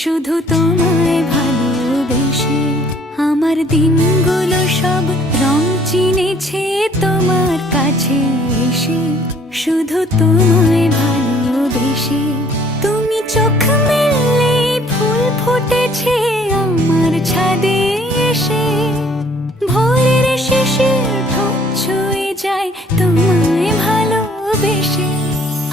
শুধু তোমায় ভালোবেসে। আমার দিনগুলো সব রং চিনেছে তোমার কাছে এসে, শুধু তোমায় ভালোবেসে। তুমি চোখ মেললে ফুল ফুটেছে আমার ছাদে এসে, ভোরের শেষের ঠোঁট ছুঁয়ে যায় তোমায় ভালোবেসে।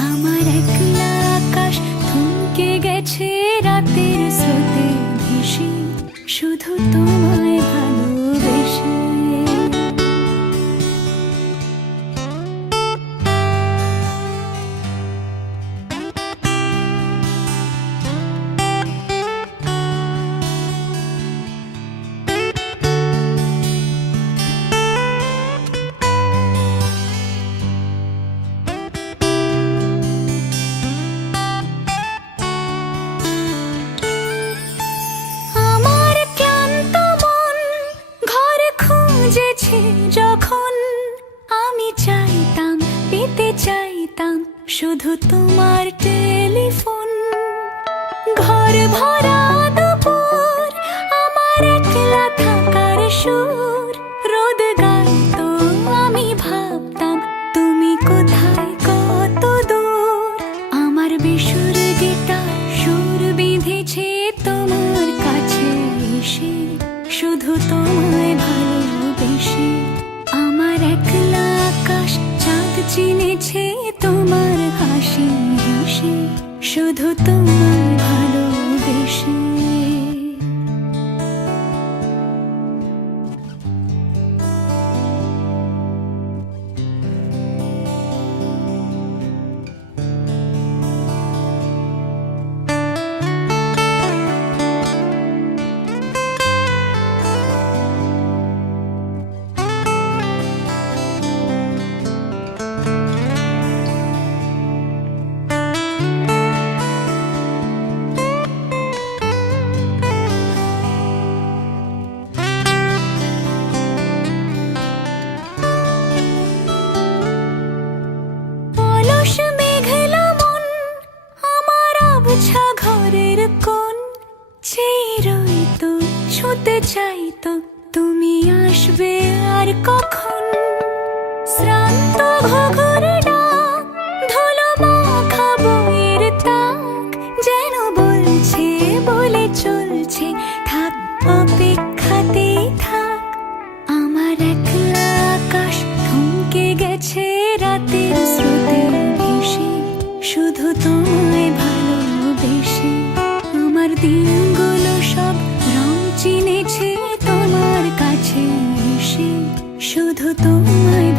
আমার একলা আকাশ থমকে গেছে রাতের স্রোতে ভেসে, শুধু তোমায় ভালোবেসে। যখন আমি চাইতাম, পেতে চাইতাম শুধু তোমার টেলিফোন। ঘর ভরা দুপুর, আমার একলা থাকার সুর, রোদ গাইতো আমি ভাবতাম তুমি কোথায় কত দূর। আমার বেসুর গিটার সুর বিঁধেছে তোমার কাছে এসে, শুধু তোমায় ভালোবেসে। আমার একলা আকাশ চাঁদ চিনেছে তোমার হাসি হেসে, শুধু তোমায় ভালোবেসে। ঘরের কোণ চেয়ে রইতো, ছুঁতে চাইতো তুমি আসবে আর কখন। শ্রান্ত ঘুঘুর ডাক, ধুলো মাখা বইয়ের তাক, যেন বলছে বলে চলছে থাক, অপেক্ষাতেই থাক। আমার একলা আকাশ থমকে গেছে রাতের স্রোতে ভেসে, শুধু তোমায় ভালোবেসে। আমার দিনগুলো সব রং চিনেছে তোমার কাছে এসে, শুধু তোমায়